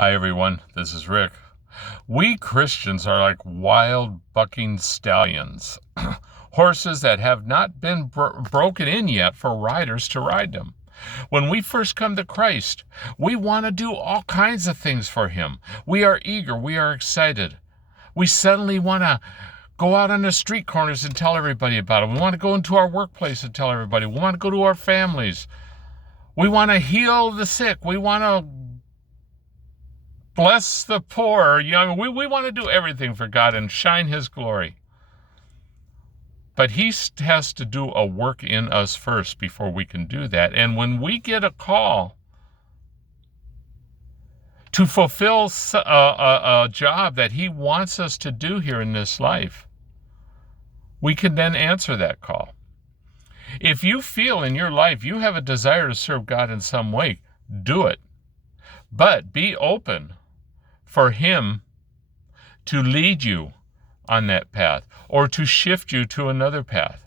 Hi, everyone. This is Rick. We Christians are like wild bucking stallions, horses that have not been broken in yet for riders to ride them. When we first come to Christ, we want to do all kinds of things for Him. We are eager. We are excited. We suddenly want to go out on the street corners and tell everybody about it. We want to go into our workplace and tell everybody. We want to go to our families. We want to heal the sick. We want to bless the poor, young. We want to do everything for God and shine His glory. But He has to do a work in us first before we can do that. And when we get a call to fulfill a job that He wants us to do here in this life, we can then answer that call. If you feel in your life you have a desire to serve God in some way, do it. But be open for Him to lead you on that path or to shift you to another path.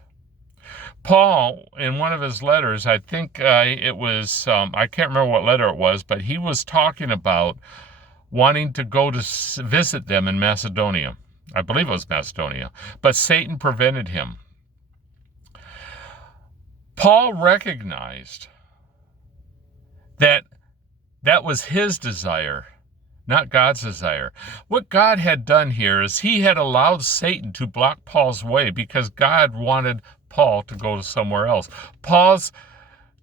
Paul, in one of his letters, I think it was, I can't remember what letter it was, but he was talking about wanting to go to visit them in Macedonia. I believe it was Macedonia, but Satan prevented him. Paul recognized that that was his desire, not God's desire. What God had done here is He had allowed Satan to block Paul's way because God wanted Paul to go to somewhere else. Paul's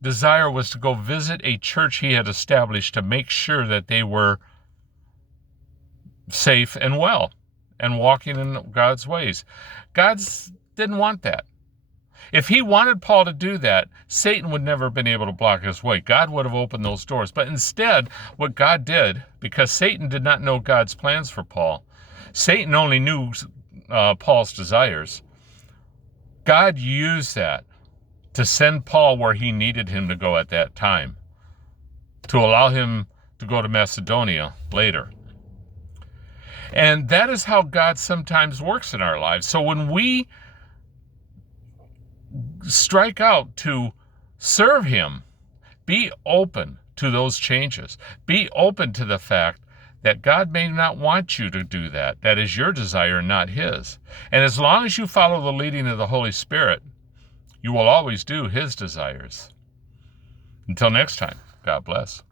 desire was to go visit a church he had established to make sure that they were safe and well and walking in God's ways. God didn't want that. If He wanted Paul to do that, Satan would never have been able to block his way. God would have opened those doors. But instead, what God did, because Satan did not know God's plans for Paul, Satan only knew Paul's desires. God used that to send Paul where He needed him to go at that time, to allow him to go to Macedonia later. And that is how God sometimes works in our lives. So when we strike out to serve Him, be open to those changes. Be open to the fact that God may not want you to do that. That is your desire, not His. And as long as you follow the leading of the Holy Spirit, you will always do His desires. Until next time, God bless.